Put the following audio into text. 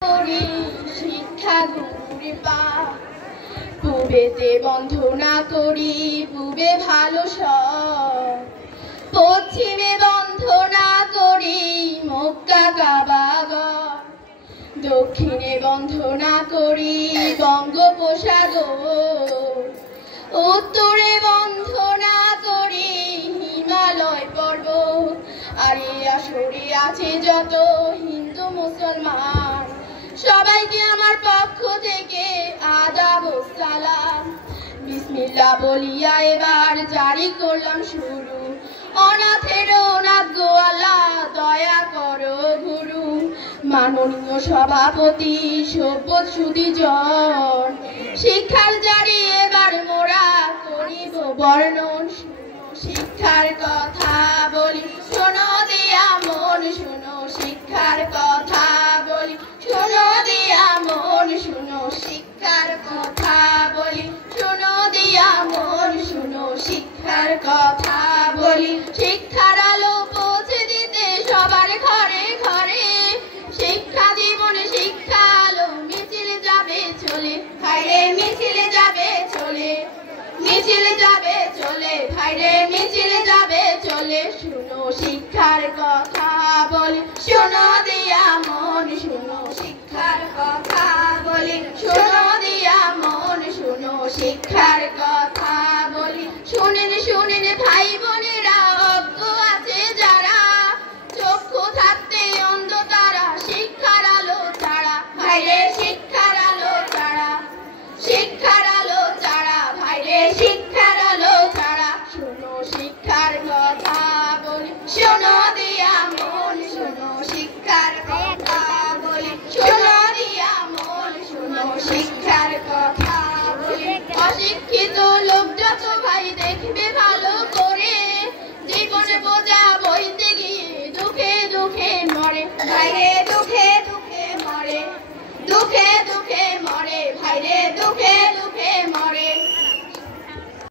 করি শিক্ষা গুরুর পা, পূবেতে বন্ধ না করি পূবে ভালো সব, পশ্চিমে বন্ধ না করি মক্কা কাবাগর, দক্ষিণে বন্ধ না করি বঙ্গোপসাগর, উত্তরে বন্ধ না করি হিমালয় পর্বত, আর এই আসরে আছে যত হিন্দু মুসলমান, সবাইকে আমার পক্ষ থেকে আদাব ও সালাম। বিসমিল্লাহ বলিয়া এবার জারি করলাম শুরু, অনাথের অনাথ গো আল্লাহ দয়া করো গুরু, মাননীয় সভাপতি সভ্য সুধীজন, শিক্ষার জারি এবার মোরা করিব বর্ণন। শিক্ষার কথা বলি শোনো দিয়া মন শুনো, শিক্ষার কথা বলি শোনো দিয়া মন শুনো, শিক্ষার কথা বলি শোনো দিয়া মন শুনো, শিক্ষার কথা বলি। শিক্ষার আলো পৌঁছে দিতে সবার ঘরে ঘরে, শিক্ষা জীবনে শিক্ষা আলো মিছিলে যাবে চলে, হায়রে মিছিলে যাবে চলে, মিছিলে যাবে চলে, হায়রে মিছিলে যাবে চলে। শুনো শিক্ষার কথা বলি শোনো দিয়া মন শুনো, শিক্ষার কথা বলি শোনো দিয়া মন শুনো, শিক্ষার কথা বলি। শুনেন শুনেন ভাই বোনেরা, অজ্ঞ আছে যারা, চক্ষু থাকতে অন্ধ তারা, শিক্ষার আলো ছাড়া, ভাইরে শিক্ষার আলো ছাড়া, শিক্ষার আলো ছাড়া, ভাইরে শিক্ষার আলো ছাড়া। শোনো শিক্ষার কথা বলি শোনো দিয়া মন শুনো, শিক্ষার কথা বলি শোনো দিয়া মন শুনো, শিক্ষার কথা বলি। অশিক্ষিত লোক যত ভাই দেখবে ভালো করে, জীবনে বোঝা বইতে গিয়ে দুঃখে দুঃখে মরে, ভাইরে দুঃখে দুঃখে মরে, দুঃখে